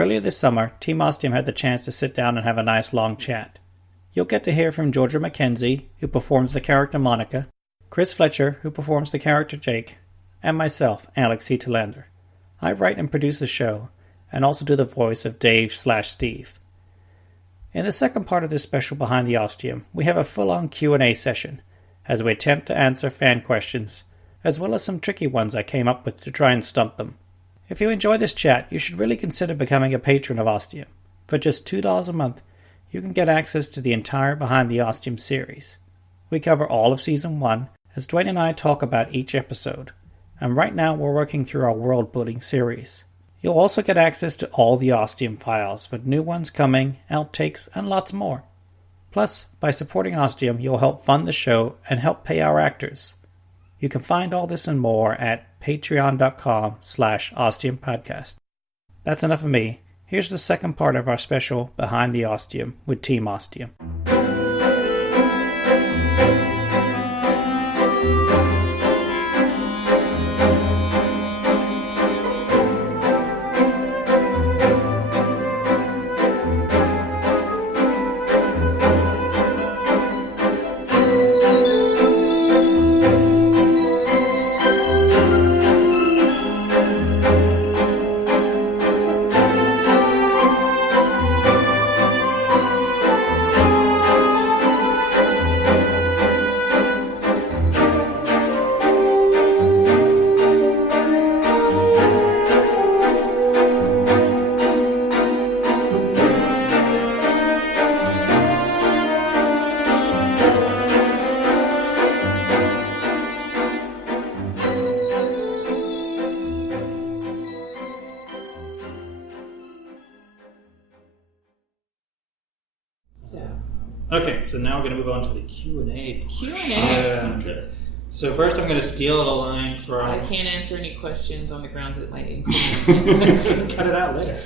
Earlier this summer, Team Ostium had the chance to sit down and have a nice long chat. You'll get to hear from Georgia Mckenzie, who performs the character Monica, Chris Fletcher, who performs the character Jake, and myself, Alex C. Telander. I write and produce the show, and also do the voice of Dave/Steve. In the second part of this special Behind the Ostium, we have a full-on Q&A session, as we attempt to answer fan questions, as well as some tricky ones I came up with to try and stump them. If you enjoy this chat, you should really consider becoming a patron of Ostium. For just $2 a month, you can get access to the entire Behind the Ostium series. We cover all of Season 1, as Dwayne and I talk about each episode, and right now we're working through our world-building series. You'll also get access to all the Ostium files, with new ones coming, outtakes, and lots more. Plus, by supporting Ostium, you'll help fund the show and help pay our actors. You can find all this and more at patreon.com/OstiumPodcast. That's enough of me. Here's the second part of our special Behind the Ostium with Team Ostium. Okay, so now we're going to move on to the Q&A. Q&A? So first I'm going to steal a line from... I can't answer any questions on the grounds that it might incriminate. Cut it out later.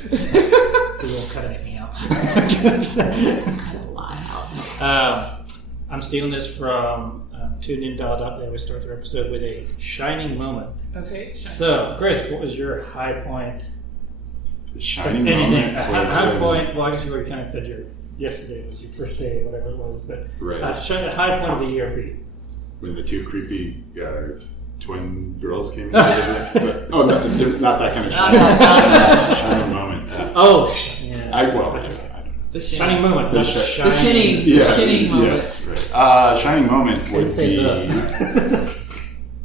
We won't cut anything out. Cut a lot out. I'm stealing this from TuneIn.net. They always start their episode with a shining moment. Okay. So, Chris, what was your high point? The shining moment was... High point, well, I guess you already kind of said yesterday was your first day, whatever it was, but right. High point of the year for you. When the two creepy twin girls came in. But, oh, no, not that kind of shining moment. Yeah. I don't know. The shining moment. The shining moment. Yes, right. Shining moment would be...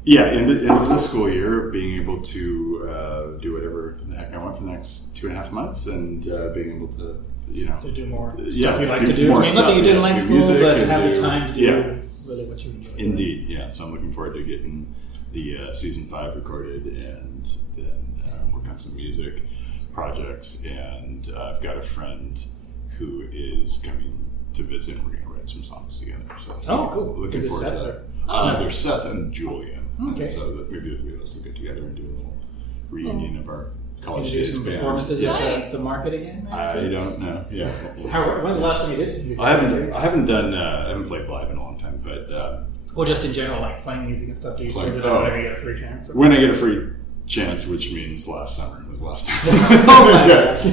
Yeah, into the school year, being able to do whatever the heck I want for the next 2.5 months, and being able to, to do more stuff you like to do. I mean, not that you didn't like school, but have the time to do really what you enjoy. Indeed, yeah. So I'm looking forward to getting the season 5 recorded, and then work on some music projects. And I've got a friend who is coming to visit. We're going to write some songs together. So cool. Looking forward to that. There's Seth and Julian. Okay. So that maybe the three of us will get together and do a little reunion of our college do days some band. Performances at the market again? Maybe? I don't know. Yeah. When's the last time you did some music? I haven't played live in a long time, but well, just in general, like playing music and stuff. Do you still do that whenever you get a free chance? When I get a free chance, which means last summer was the last time. Oh my gosh.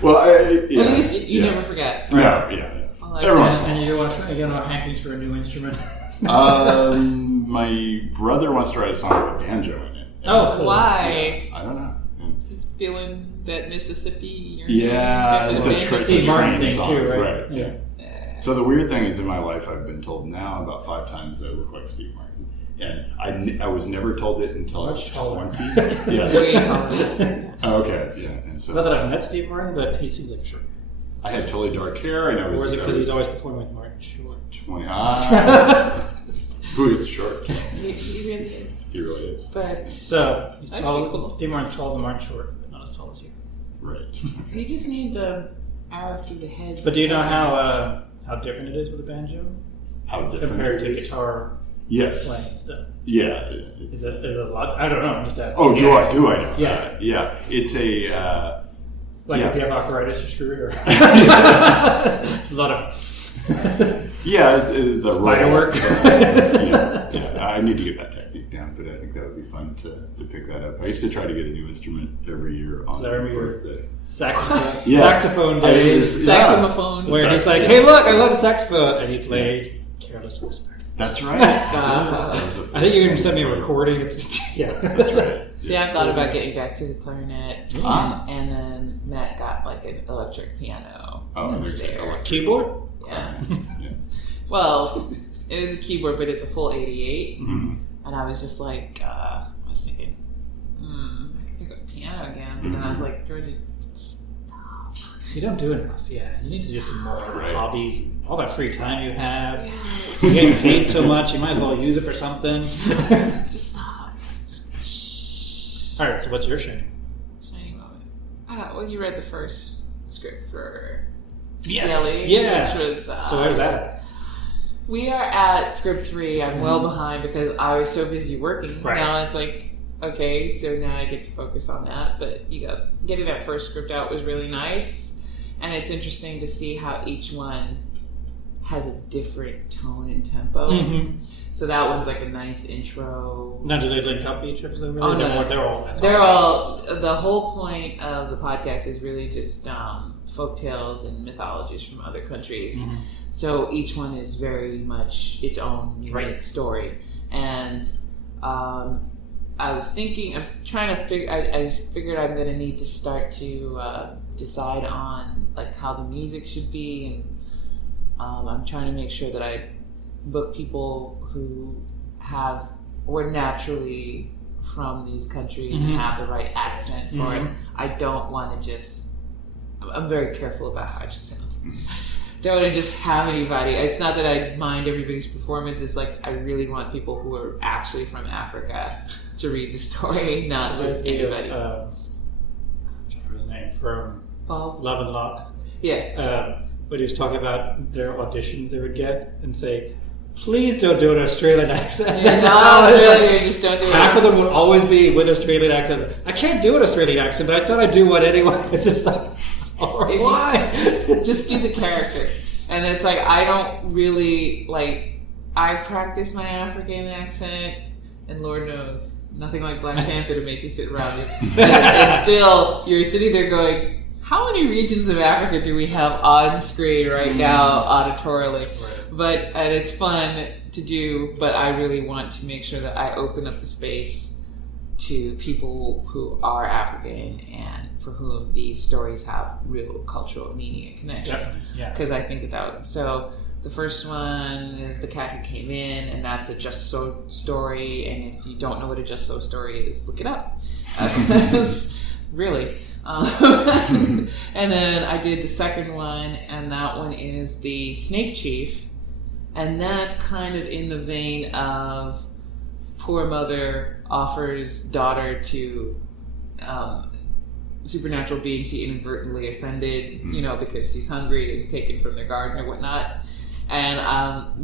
Well, at least you never forget. No, yeah. And you want to hankings for a new instrument? My brother wants to write a song with a banjo in it. So why? I don't know. It's feeling that Mississippi. It's a train song, too, right? Yeah. So the weird thing is, in my life, I've been told now about 5 times I look like Steve Martin, and I was never told it until I was 20. Yeah. Okay. Yeah. And so not that I've met Steve Martin, but he seems like a short. I had totally dark hair, and I was. Or is it because he's always performing with Martin Short? 20. Who is short? He really is. He really is. But so he's tall. Cool. Steve Martin's taller than Martin Short, but not as tall as you. Right. You just need the arrow through the head. But do you know how different it is with a banjo? How different compared it to is? Guitar playing and stuff? Yeah. Is it a lot? I don't know. I'm just asking. Oh, do I know? Yeah. Yeah. It's a... if you have arthritis, you're screwed, or a lot of the spider work. Yeah, I need to get that technique pick down, but I think that would be fun to pick that up. I used to try to get a new instrument every year on my birthday. Saxophone days. Saxophone. Where he's like, hey, look, I love saxophone. And he played Careless Whisper. That's right. I think you're going to send me a recording. It's just, that's right. See, I've thought about getting back to the clarinet, and then Matt got like an electric piano. There's keyboard? Yeah. Well, it is a keyboard, but it's a full 88. Mm-hmm. And I was just like, I was thinking, I could pick up piano again. But then I was like, Georgia, stop. You don't do enough, yeah. You need to do some more hobbies. All that free time you have. Yeah. You're getting paid so much, you might as well use it for something. Just stop. Just shh. Alright, so what's your shiny? Shiny moment. Well, you read the first script for Yes, Kelly, yeah. which was... so where's that at? We are at script 3. I'm well behind because I was so busy working. Right. Now it's like, okay, so now I get to focus on that. But getting that first script out was really nice. And it's interesting to see how each one has a different tone and tempo. Mm-hmm. So that one's like a nice intro. Now, do they link up each episode? Really? Oh, no. They're all... The whole point of the podcast is really just folktales and mythologies from other countries. Mm-hmm. So each one is very much its own unique story. And I was thinking, I figured I'm going to need to start to decide on like how the music should be. And I'm trying to make sure that I book people who were naturally from these countries and have the right accent for it. I don't want to I'm very careful about how I should sound. Don't want to just have anybody. It's not that I mind everybody's performance. It's like I really want people who are actually from Africa to read the story, not just anybody. What's his name? From Paul? Love and Lock. Yeah. But he was talking about their auditions they would get and say, please don't do an Australian accent. Yeah, not Australian, just don't do it. Half of them would always be with Australian accents. I can't do an Australian accent, but I thought I'd do one anyway. It's just like... why? Just do the character. And it's like, I don't really, I practice my African accent, and Lord knows, nothing like Black Panther to make you sit around it. And still, you're sitting there going, how many regions of Africa do we have on screen right now, auditorily? Right. And it's fun to do, but I really want to make sure that I open up the space to people who are African and for whom these stories have real cultural meaning and connection. Definitely, yeah. Because I think that was... So the first one is The Cat Who Came In, and that's a Just So story. And if you don't know what a Just So story is, look it up. Really. And then I did the second one, and that one is The Snake Chief. And that's kind of in the vein of poor mother offers daughter to supernatural being she inadvertently offended, because she's hungry and taken from their garden or whatnot. And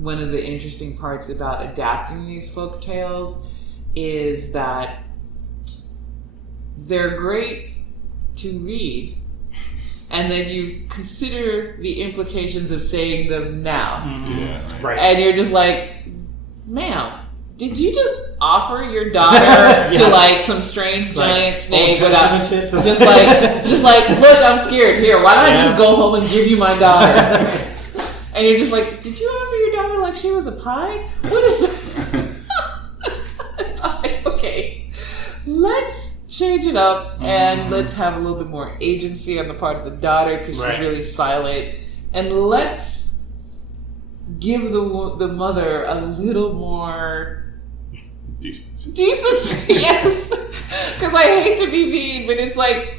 one of the interesting parts about adapting these folk tales is that they're great to read, and then you consider the implications of saying them now. Mm-hmm. Yeah, right. And you're just like, ma'am, did you just offer your daughter to some strange giant snake without just like look, I'm scared. Here, why don't I just go home and give you my daughter? And you're just like, did you offer your daughter like she was a pie? What is that? Okay, let's change it up and let's have a little bit more agency on the part of the daughter because she's really silent, and let's give the mother a little more decency, yes. Because I hate to be mean, but it's like,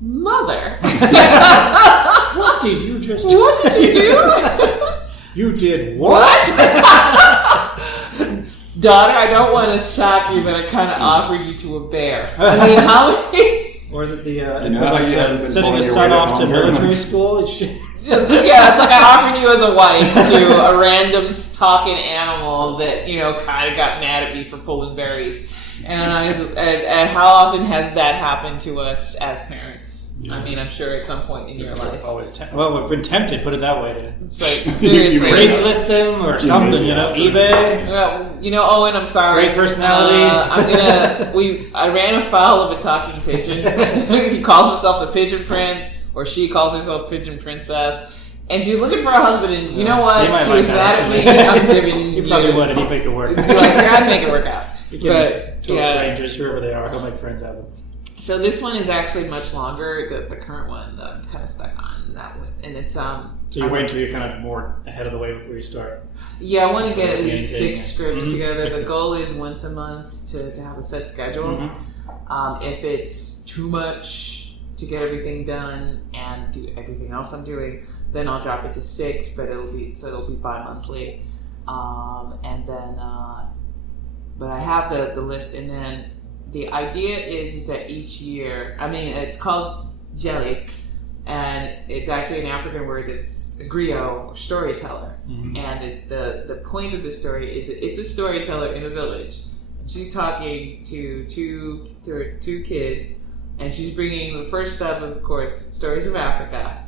mother. What did you just do? What did you do? You did what? Daughter, I don't want to shock you, but I kind of offered you to a bear. I mean, how many... Or is it the sending the son off to military school? It's like I offered you as a wife to a random talking animal that, kind of got mad at me for pulling berries. And how often has that happened to us as parents? I mean, I'm sure at some point in your life. Always well, we've been tempted, put it that way. It's like, seriously. Craigslist them or something, eBay. Well, Owen, I'm sorry. Great personality. I ran afoul of a talking pigeon. He calls himself a pigeon prince, or she calls herself pigeon princess. And she's looking for a husband, and you know what? She was mad at me. I'm giving you. You probably would, and he'd make it work. You'd be like, I'd make it work out. But strangers, whoever they are, he'll make friends out of them. So this one is actually much longer. The current one that I'm kind of stuck on that one, and it's So you wait until you're kind of more ahead of the way before you start. Yeah, I want to get at least 6 scripts together. Makes the sense. goal is once a month to have a set schedule. If it's too much to get everything done and do everything else I'm doing, then I'll drop it to 6. But it'll be bi-monthly, and then. But I have the list, and then the idea is that each year, it's called jelly, and it's actually an African word that's a griot, or storyteller. And the point of the story is that it's a storyteller in a village. And she's talking to two kids, and she's bringing the first up, of course, stories of Africa.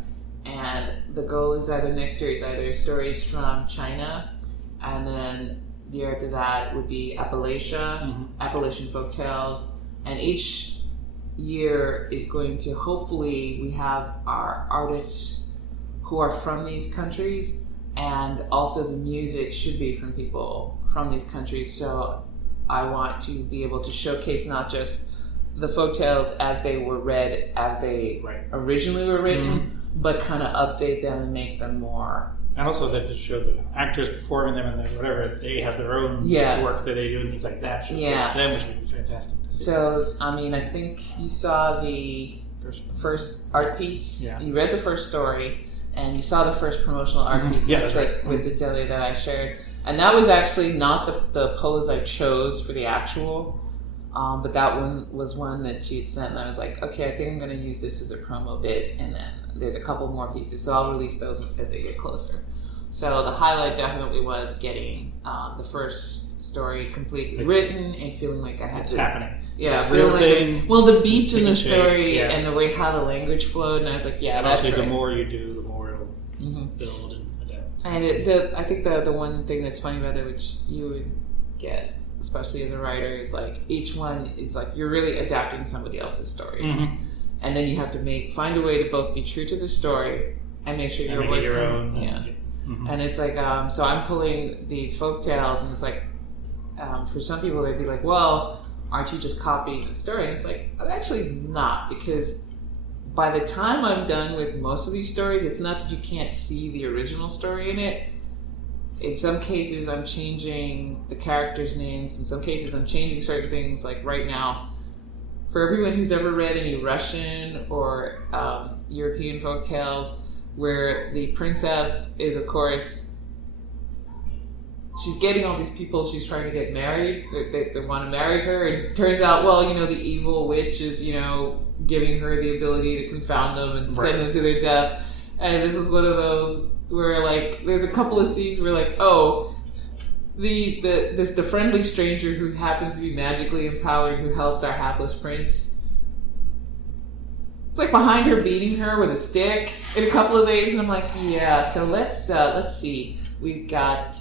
And the goal is either next year, it's either stories from China, and then the year after that would be Appalachia, Appalachian folktales, and each year is going to, hopefully, we have our artists who are from these countries, and also the music should be from people from these countries. So I want to be able to showcase not just the folktales as they were read, as they originally were written, but kind of update them and make them more. And also that to show the actors performing them and whatever, they have their own work that they do and things like that. Showcase them, which would be fantastic to see. So, I think you saw the first art piece. Yeah. You read the first story, and you saw the first promotional art piece. Yeah, that's right. With the jelly that I shared. And that was actually not the pose I chose for the actual, but that one was one that she had sent, and I was like, okay, I think I'm going to use this as a promo bit, and then there's a couple more pieces, so I'll release those as they get closer. So the highlight definitely was getting the first story completely written and feeling like I had it's to... happening. Yeah, it's real thing. Well, the beats in the story shape, and the way how the language flowed, and I was like, yeah, and that's right. right. The more you do, the more it'll build and adapt. And I think the one thing that's funny about it, which you would get, especially as a writer, is like each one is like you're really adapting somebody else's story, and then you have to find a way to both be true to the story and make sure your voice your own. And it's like so I'm pulling these folk tales, and it's like for some people they'd be like, well, aren't you just copying the story? And it's like, I'm actually not, because by the time I'm done with most of these stories, it's not that you can't see the original story in it. In some cases, I'm changing the characters' names. In some cases, I'm changing certain things. Like right now, for everyone who's ever read any Russian or European folktales, where the princess is, of course, she's getting all these people she's trying to get married. They want to marry her. And it turns out, well, the evil witch is, giving her the ability to confound them and send them to their death. And this is one of those where, like, there's a couple of scenes where, like, the friendly stranger who happens to be magically empowered, who helps our hapless prince, it's like behind her beating her with a stick in a couple of days. And I'm like, yeah, so let's see. We've got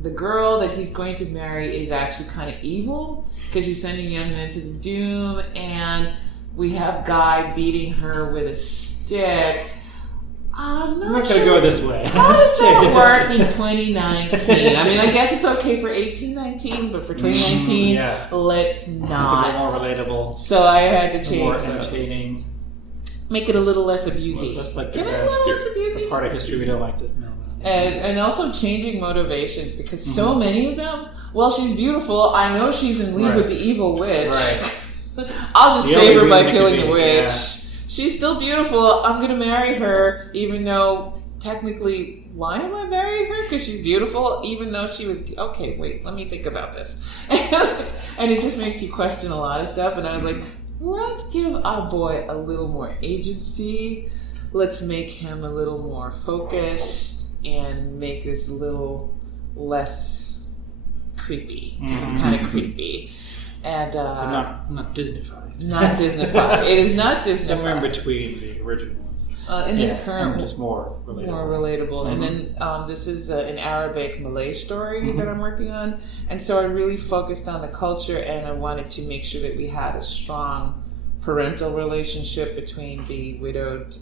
the girl that he's going to marry is actually kind of evil because she's sending young men to the doom, and we have Guy beating her with a stick. I'm not going to go this way. How does that work in 2019? I guess it's okay for 1819, but for 2019, let's not. More relatable. So I had to change more entertaining. Make it a little less abusey. Well, that's like the part of history we don't like to know. And also changing motivations, because so many of them, well, she's beautiful. I know she's in league with the evil witch. Right. I'll just save her by killing the witch. Yeah. She's still beautiful. I'm going to marry her, even though technically, why am I marrying her? Because she's beautiful, even though she was... Okay, wait, let me think about this. And it just makes you question a lot of stuff. And I was like, let's give our boy a little more agency. Let's make him a little more focused and make this a little less creepy. It's kind of creepy. And not Disney-fied. Not Disney-fied. It is not Disney-fied. Somewhere in between the original ones. In this current, just more relatable. Mm-hmm. And then this is an Arabic Malay story that I'm working on, and so I really focused on the culture, and I wanted to make sure that we had a strong parental relationship between the widowed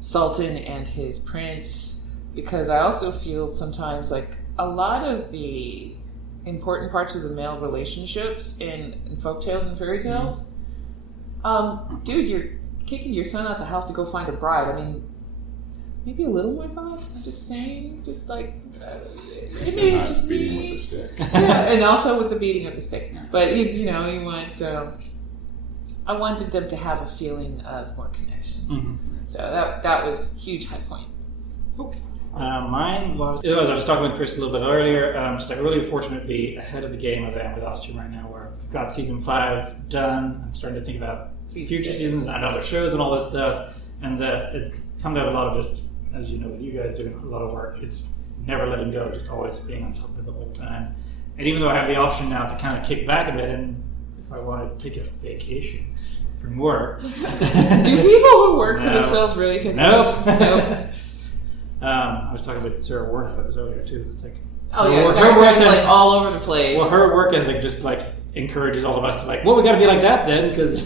Sultan and his prince, because I also feel sometimes like a lot of the important parts of the male relationships in folktales and fairy tales, dude, you're kicking your son out the house to go find a bride. I mean, maybe a little more thought. I'm just saying, just like maybe it's just beating with the stick. Yeah, and also with the beating of the stick. But you want. I wanted them to have a feeling of more connection. Mm-hmm. So that was a huge high point. Cool. Mine was, as I was talking with Chris a little bit earlier, just like really fortunate to be ahead of the game as I am with Ostium right now, where I've got season 5 done. I'm starting to think about future seasons and other shows and all this stuff, and that it's come down to a lot of just, as you know, with you guys doing a lot of work, it's never letting go, just always being on top of it the whole time. And even though I have the option now to kind of kick back a bit, and if I want to take a vacation from work. Do people who work for themselves really take vacations? Nope. I was talking with Sarah Warren about this earlier too. It's like, her work is like all over the place. Well, her work ethic just like encourages all of us to like, well, we got to be like that then, because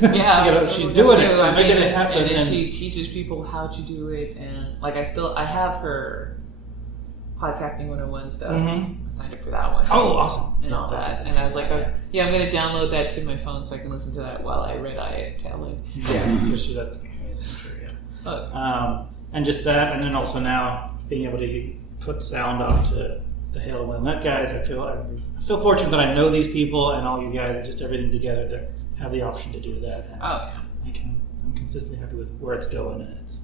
she's doing it, she's making it happen, and then she teaches people how to do it, and like I have her podcasting 101 stuff. Mm-hmm. I signed up for that one. Oh, awesome! And all that, and I was like, I'm going to download that to my phone so I can listen to that while I red eye at Telander. Yeah, because that's amazing. Yeah. And just that, and then also now being able to put sound off to the Hail and Wilmette guys, I feel fortunate that I know these people and all you guys and just everything together to have the option to do that. And I'm consistently happy with where it's going, and it's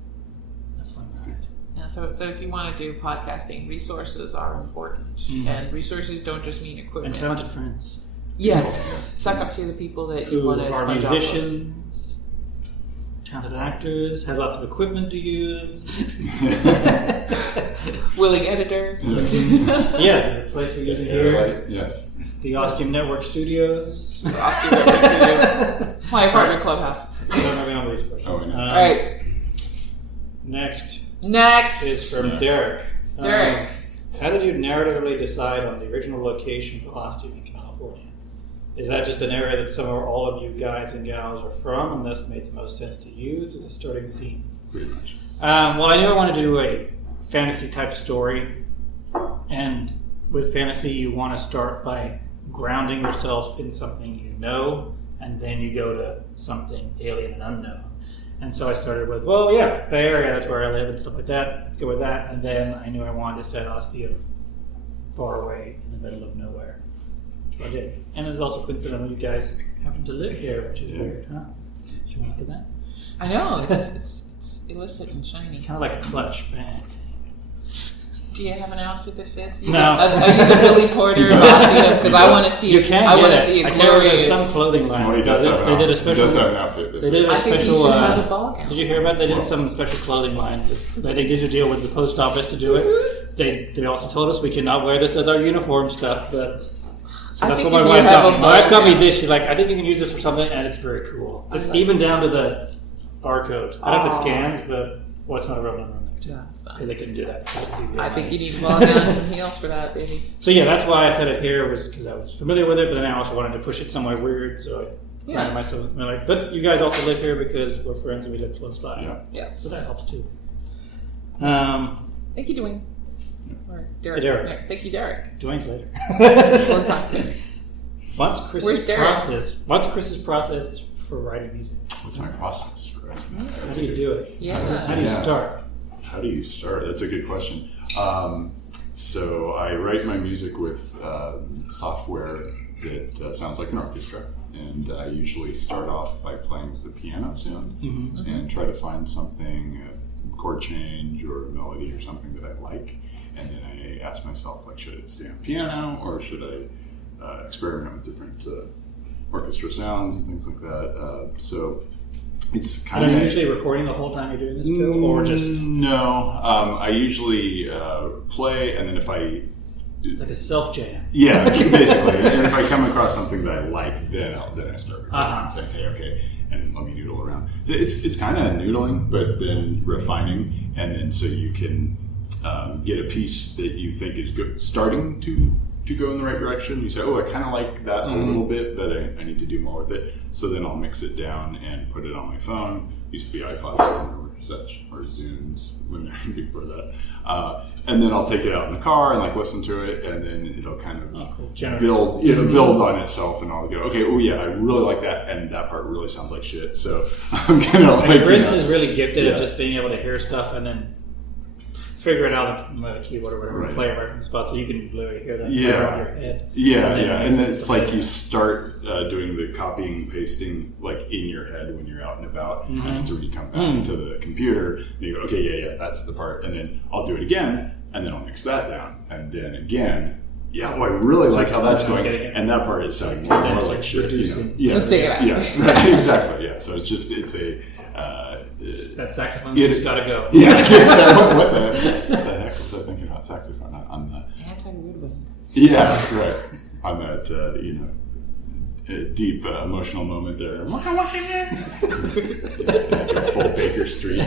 a fun ride. Yeah, so if you want to do podcasting, resources are important, and resources don't just mean equipment. And talented friends. Yes, suck up to the people that you want to. Are musicians. Talented actors, have lots of equipment to use. Willing editor. Yeah, the place we're using here. Right. Yes. The Ostium Network Studios. The Ostium Network Studios. My apartment clubhouse. All right. Next is from Derek. Derek. How did you narratively decide on the original location for Ostium in California? Is that just an area that some or all of you guys and gals are from, and thus made the most sense to use as a starting scene? Pretty much. Well, I knew I wanted to do a fantasy-type story, and with fantasy, you want to start by grounding yourself in something you know, and then you go to something alien and unknown. And so I started with, Bay Area, that's where I live, and stuff like that. Let's go with that. And then I knew I wanted to set Ostium far away in the middle of nowhere. I did. And it was also coincidental you guys happen to live here, which is weird, huh? Should you want to look at that? I know, it's illicit and shiny. It's kind of like a clutch bag. Do you have an outfit that fits? No. Are you the Billy Porter of Ostium? Because I want to see it. I want to see it glorious. Some clothing line. Well, he does have a special. He does have an outfit. They did a special. Have a ball gown. Did you hear about? They did some special clothing line. They did a deal with the post office to do it. They also told us we cannot wear this as our uniform stuff, but. So that's what my wife got me. My wife got me this. She's like, I think you can use this for something, and it's very cool. It's even down to the barcode. I don't know if it scans, but it's not a real number on there, too. Because they couldn't do that. I think you need ball gowns and heels for that, baby. So yeah, that's why I said it here, was because I was familiar with it, but then I also wanted to push it somewhere weird, so I grounded myself familiar. But you guys also live here because we're friends and we live close by. Yeah. So that helps, too. Thank you, Dwayne. Or Derek. Derek. No, thank you, Derek. Dwayne's later. We'll talk to him. What's Chris's process for writing music? What's my process for writing music? How do you do it? Yeah. How do you start? How do you start? That's a good question. So I write my music with software that sounds like an orchestra. And I usually start off by playing with the piano sound and try to find something, a chord change or a melody or something that I like. And then I ask myself, like, should it stay on piano or should I experiment with different orchestra sounds and things like that? So it's kind of... Are you usually recording the whole time you're doing this too, or just... No. I usually play, and then if I It's like a self jam. Yeah, basically. And if I come across something that I like, then I start and say, hey, okay, and let me noodle around. So it's kind of noodling, but then refining, and then so you can get a piece that you think is good, starting to go in the right direction. You say, oh, I kind of like that a little bit, but I need to do more with it. So then I'll mix it down and put it on my phone. Used to be iPods or such, or Zunes when before that. And then I'll take it out in the car and like listen to it, and then it'll kind of build on itself, and I'll go, okay, oh yeah, I really like that, and that part really sounds like shit. So I'm gonna like. Chris is really gifted at just being able to hear stuff and then figure it out on the keyboard or whatever, play it right from the spot, so you can literally hear that in your head. And then it's like you start doing the copying and pasting like in your head when you're out and about, and so when you come back to the computer, and you go, okay, that's the part, and then I'll do it again, and then I'll mix that down, and then again. Yeah, I really like how that's going, and that part is sounding more like shit. Let's take it out. Yeah, right, exactly. Yeah, so it's a. That saxophone just gotta go. Yeah, what the heck was I thinking about saxophone on that? Anti-woodwind. Yeah, right. On that, deep emotional moment there. Like a full Baker Street.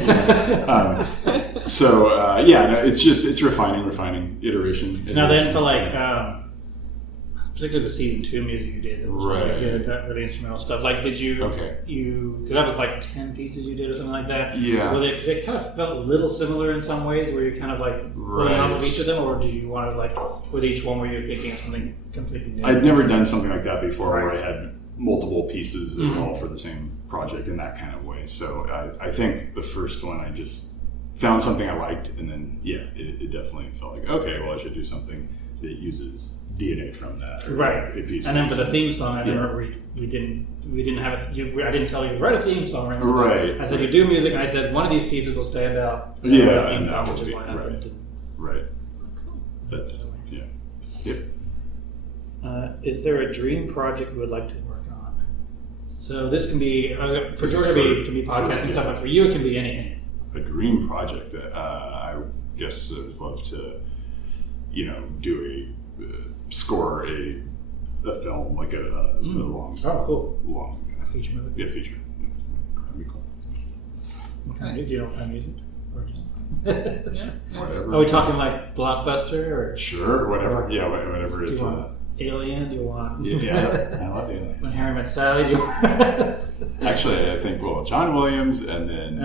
It's refining, iteration. Now then, for like, particularly the season 2 music you did, that was really good, that really instrumental stuff. Like, did you? Okay. Because that was like 10 pieces you did or something like that. Yeah. Because it kind of felt a little similar in some ways, where you're kind of like playing off of each of them, or did you want to like with each one where you're thinking of something completely new? I'd never done something like that before, where I had multiple pieces that were all for the same project in that kind of way. So I think the first one I just found something I liked, and then it definitely felt like, okay, well I should do something that uses DNA from that. Right. And then for the theme song, I remember we didn't have I didn't tell you to write a theme song. Remember? Right. I said you do music, and I said one of these pieces will stand out. Yeah. Theme song, which is what happened. Right. That's Yep. Is there a dream project you would like to work on? So this can be for Georgia it can be podcasting stuff, but for you it can be anything. A dream project that I guess I would love to, do score a film like a long feature movie. Yeah, feature. Yeah, that'd be cool. Okay. Do you know kind of music? Or just whatever. Are we talking like blockbuster or? Sure, whatever. Yeah, whatever. Do you want Alien? Do you want? Yeah, I love Alien. When Harry Met Sally? Do you want? Actually, I think John Williams and then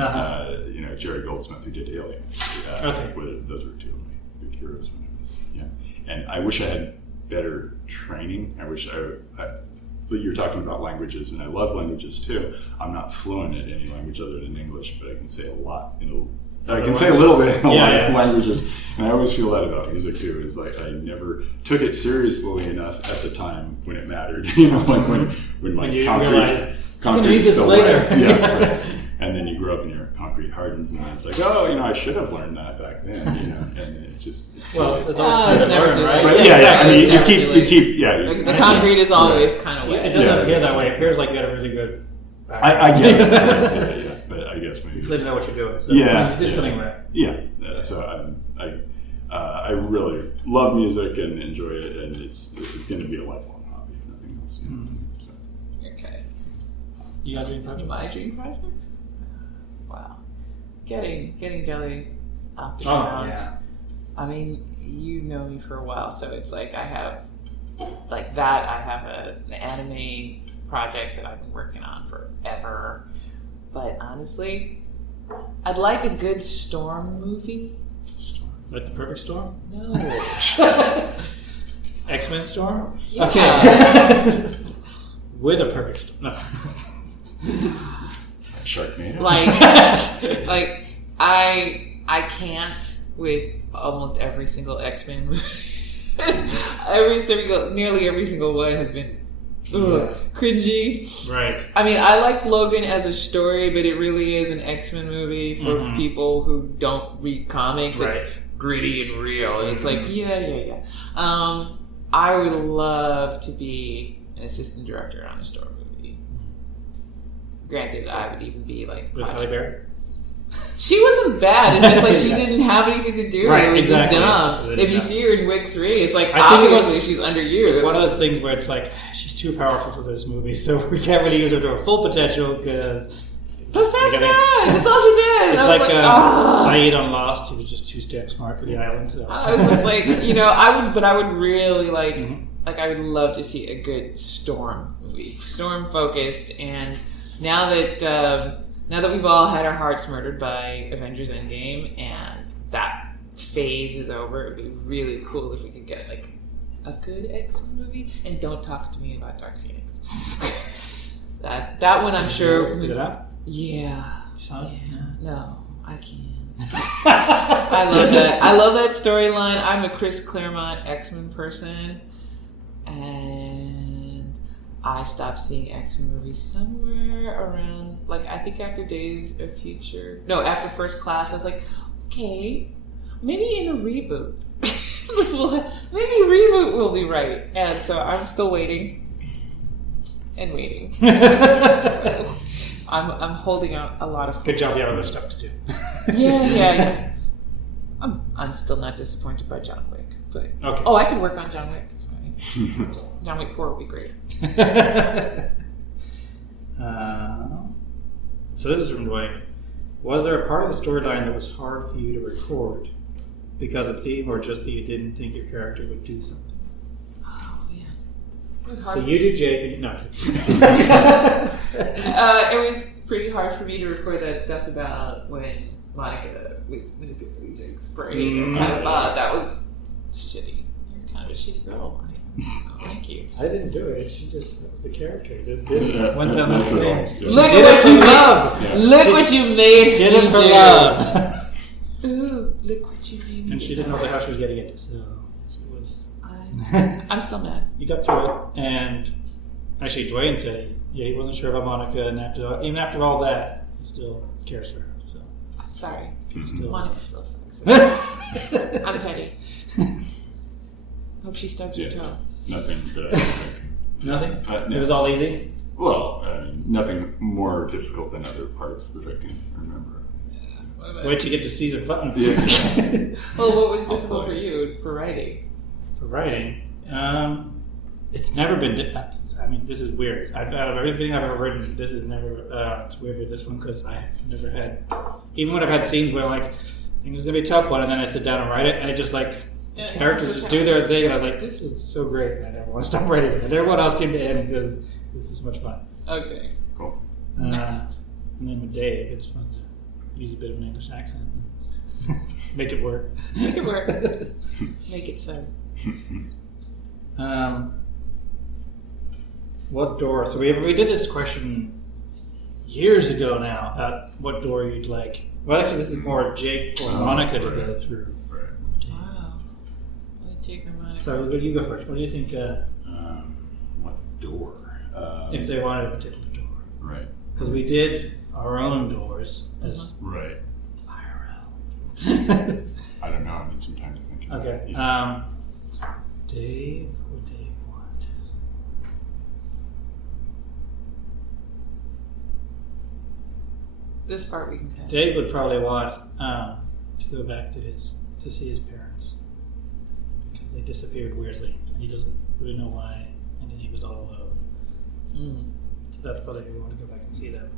Jerry Goldsmith, who did Alien. Those were two of my big heroes when I was and I wish I had better training. I wish you're talking about languages, and I love languages too. I'm not fluent in any language other than English, but I can say a lot. I can say a little bit in a lot of languages, and I always feel that about music too. Is like I never took it seriously enough at the time when it mattered. Like when my concrete is still later. Right. And then you grow up and your concrete hardens, and then it's like, I should have learned that back then. And it's just there's always time to learn, right? But you keep the concrete is always kind of wet. It doesn't appear that way. It appears like you had a really good. I guess. But I guess maybe you clearly know what you're doing. So you did something right. Yeah. So I really love music and enjoy it, and it's going to be a lifelong hobby, if nothing else. So. Okay. You got a dream project? My dream project? Wow. Getting Jelly off the ground. Yeah. I mean, you know me for a while, so it's like I have like that. I have an anime project that I've been working on forever. But honestly, I'd like a good storm movie. Like The Perfect Storm? No. X-Men Storm? Yeah. Okay. With a perfect storm. No. Sharknado. Like I can't with almost every single X-Men movie. Nearly every single one has been cringy. Right. I mean, I like Logan as a story, but it really is an X-Men movie for people who don't read comics. Right. It's gritty and real. And it's like, I would love to be an assistant director on a Storm movie. Granted, I would even be like... With Halle Berry? She wasn't bad. It's just like she didn't have anything to do. Right, it was exactly. just dumb. If you see her in Wick 3, it's like I think obviously she's underused. It's one of those things where it's like she's too powerful for this movie, so we can't really use her to her full potential because. But that's it. That's all she did. It's like Saeed on Lost. He was just too damn smart for the island. So. I was just like, I would really like, like I would love to see a good Storm movie, Storm focused. And now that we've all had our hearts murdered by Avengers Endgame and that phase is over, it'd be really cool if we could get like a good X-Men movie. And don't talk to me about Dark Phoenix. that one, I'm sure. Is it out? Yeah. Saw it? Yeah. No, I can't. I love that. I love that storyline. I'm a Chris Claremont X-Men person, and I stopped seeing X-Men movies somewhere around, like, I think after Days of Future. No, after First Class. I was like, okay, maybe in a reboot. Maybe a reboot will be right. And so I'm still waiting and waiting. So, I'm holding out a lot of. Good job. You have other stuff to do. Yeah. I'm still not disappointed by John Wick, but okay. I could work on John Wick. John Wick 4 would be great. So this is from Dwayne. Was there a part of the storyline that was hard for you to record because of theme, or just that you didn't think your character would do something? Oh man. So you do Jake, no. It was pretty hard for me to record that stuff about when Monica was manipulating Jake's brain. I kind of thought that was shitty. You're kind of a shitty girl, Monica. Oh, thank you. I didn't do it. She just was the character. Just did it. Went down this way. Look at what you made. Look what you made. Did it for love. Ooh, look what you made. And she didn't know how she was getting it, so she was. I'm still mad. You got through it, and actually, Dwayne said, he wasn't sure about Monica, and even after all that, he still cares for her. So I'm sorry, still. Monica still sucks. I'm petty. Hope she stubs her toe. Nothing that I think. Nothing? No. It was all easy? Well, nothing more difficult than other parts that I can remember. Wait till you get to Caesar Button. Yeah. Well, what was difficult for you for writing? For writing? It's never been... this is weird. Out of everything I've ever written, this is never... it's weird with this one because I've never had... Even when I've had scenes where, like, I think it's going to be a tough one, and then I sit down and write it, and I just, like... characters just do their thing, and I was like, this is so great, and I never want to stop writing it. I never want Ostium to end because this is much fun. Okay. Cool. Next. And then with Dave, it's fun to use a bit of an English accent and make it work. Make it work. Make it so. What door? So we did this question years ago now about what door you'd like. Well, actually, this is more Jake or Monica to go through. Wow. Let me take her Monica. So you go first. What do you think? What door? If they wanted a particular door, Right. because we did our own doors as Right. IRL. I don't know. I need some time to think. About Okay. it. Yeah. Dave, what do Dave want? This part we can cut. Dave would probably want to go back to see his parents because they disappeared weirdly, and he doesn't really know why, and then he was all alone. So that's probably we want to go back and see them.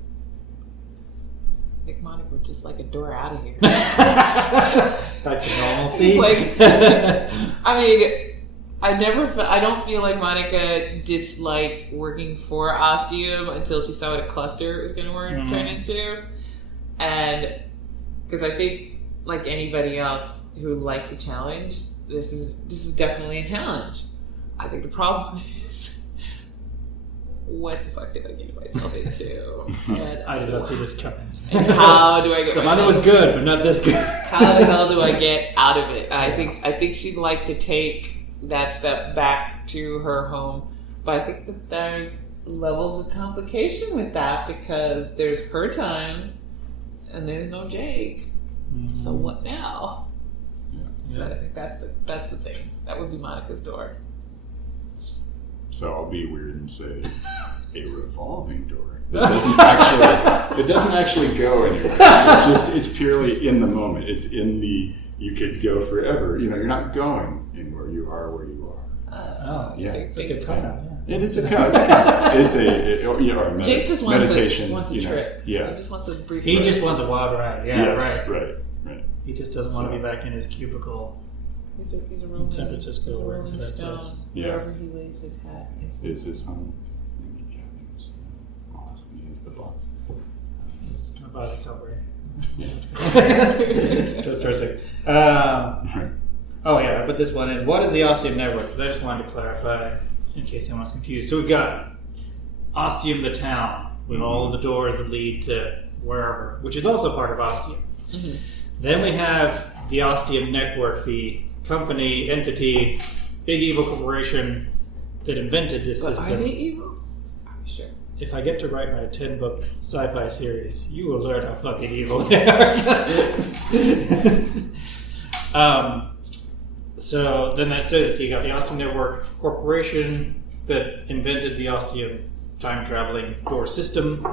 I think Monica would just like a door out of here. Back to normalcy. Like, I mean, I don't feel like Monica disliked working for Ostium until she saw what a cluster it was going to turn into. And because I think, like anybody else who likes a challenge, this is definitely a challenge. I think the problem is, what the fuck did I get myself into? And I did not see this coming. And how do I get myself? Mine was good, but not this good. How the hell do I get out of it? I think she'd like to take that step back to her home, but I think that there's levels of complication with that because there's her time and there's no Jake. So what now? Yeah. So I think that's the thing. That would be Monica's door. So I'll be weird and say a revolving door. It doesn't actually go anywhere. It's purely in the moment. It's in the, you could go forever. You know, you're not going anywhere. You are where you are. Yeah. It's a good cut out. Yeah. It is a cut. It's a Jake just meditation. wants a trip. Yeah. He just wants a brief. He just wants a wild ride. Yeah, yes, right. He just doesn't want to be back in his cubicle. He's a rolling, San Francisco he's a or rolling that stone. place. Yeah. Wherever he lays his hat. Is his home. He's the boss. It's not by the cover. Yeah. Just for a second. Oh yeah, I put this one in. What is the Ostium Network? Because I just wanted to clarify in case anyone's confused. So we've got Ostium the town with all of the doors that lead to wherever, which is also part of Ostium. Mm-hmm. Then we have the Ostium Network, the company, entity, big evil corporation that invented this But system. are they evil? Are we sure? If I get to write my 10-book sci-fi series, you will learn how fucking evil they are. So then that says you got the Ostium Network Corporation that invented the Ostium time-traveling door system.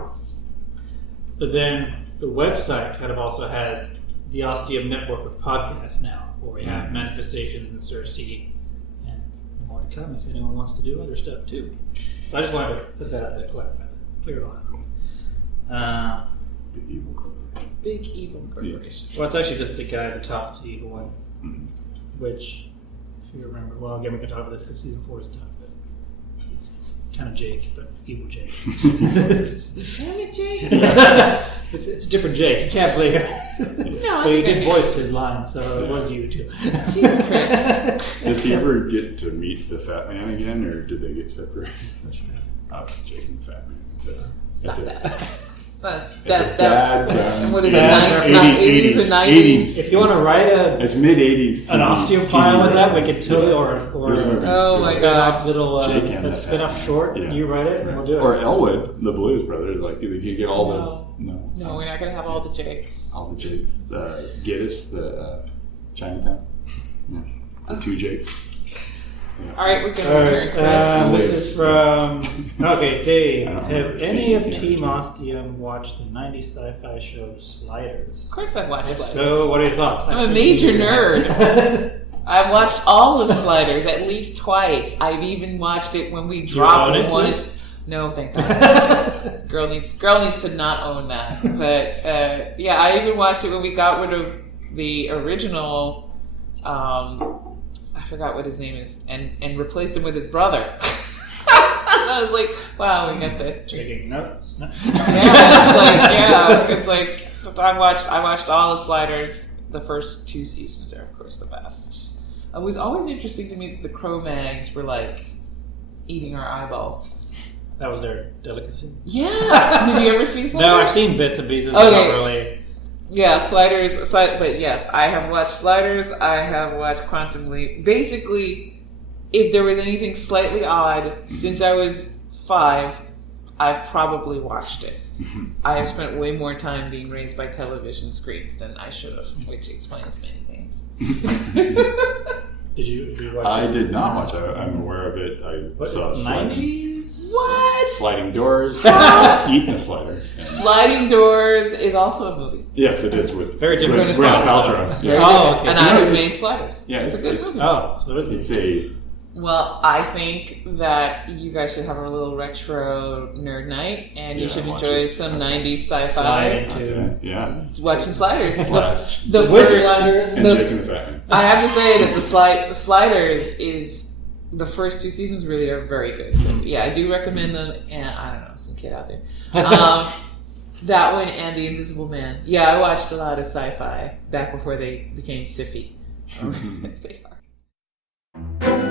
But then the website kind of also has the Ostium Network of podcasts now, where we have Manifestations and Cersei, and more to come if anyone wants to do other stuff too. So I just wanted to put that out there to clarify that. Clear it all. Big evil corporation. Big evil corporation. Well, it's actually just the guy at the top, the evil one, Mm-hmm. which, if you remember, well, again, we can talk about this because season 4 is done, but he's kind of Jake, but evil Jake. Damn it, Jake. It's a different Jake. You can't blame him. No, But he did voice his line, so it was you too. Jesus Christ. Does he ever get to meet the fat man again, or did they get separated? Oh, Jake and the fat man. Stop that. It's a dad, what is Yeah, it, 80s and 90s? If you want to write It's mid-80s. an Ostium file with that, we could totally, or There's a movie. Oh my God. little Jake and a the spin-off Fat short, Man. Yeah. you write it, and we'll do it. Or Elwood, the Blues Brothers. Like, you get all No, we're not going to have all the Jakes. all the Jakes. Giddis, the Chinatown. Yeah. The two Jakes. Yeah. All right, we're going All to right, return Chris. this is from... Okay, Dave, I don't have remember any of seeing Team it. Ostium watched the 90s sci-fi show Sliders? Of course I've watched If Sliders. so, what are your thoughts? I'm a major nerd. I've watched all of Sliders at least twice. I've even watched it when we own dropped it one. too? No, thank God. Girl needs to not own that. But yeah, I even watched it when we got rid of the original. I forgot what his name is, and replaced him with his brother. I was like, wow, we got the Taking notes. it's like I watched all the Sliders. The first 2 seasons are, of course, the best. It was always interesting to me that the Cro-Mags were like eating our eyeballs. That was their delicacy. Yeah. Did you ever see Sliders? No, I've seen bits and pieces, but Okay. not really. Yeah, Sliders. But yes, I have watched Sliders. I have watched Quantum Leap. Basically, if there was anything slightly odd since I was 5, I've probably watched it. I have spent way more time being raised by television screens than I should have, which explains many things. Did you watch I it? did not watch it. I'm aware of it. I What, saw it's sliding, 90s? What? sliding doors, eating a slider. And Sliding Doors is also a movie. yes, it is with Very different. Gwyneth Paltrow. Yeah. Yeah. Oh, okay. And Yeah, I have it's- made Sliders. Yeah, it's a good it's- movie. Oh, so there It's is a Well, I think that you guys should have a little retro nerd night, and you Yeah, should watch enjoy it. some 90s sci-fi. Slide into okay, yeah. Watching Sliders. Slash. The with first, Sliders. And the- Jake and the Fat Man. I have to say that the Sliders is the first 2 seasons really are very good. So, yeah, I do recommend them. And I don't know, some kid out there. That one and The Invisible Man. Yeah, I watched a lot of sci-fi back before they became sci-fi. They are.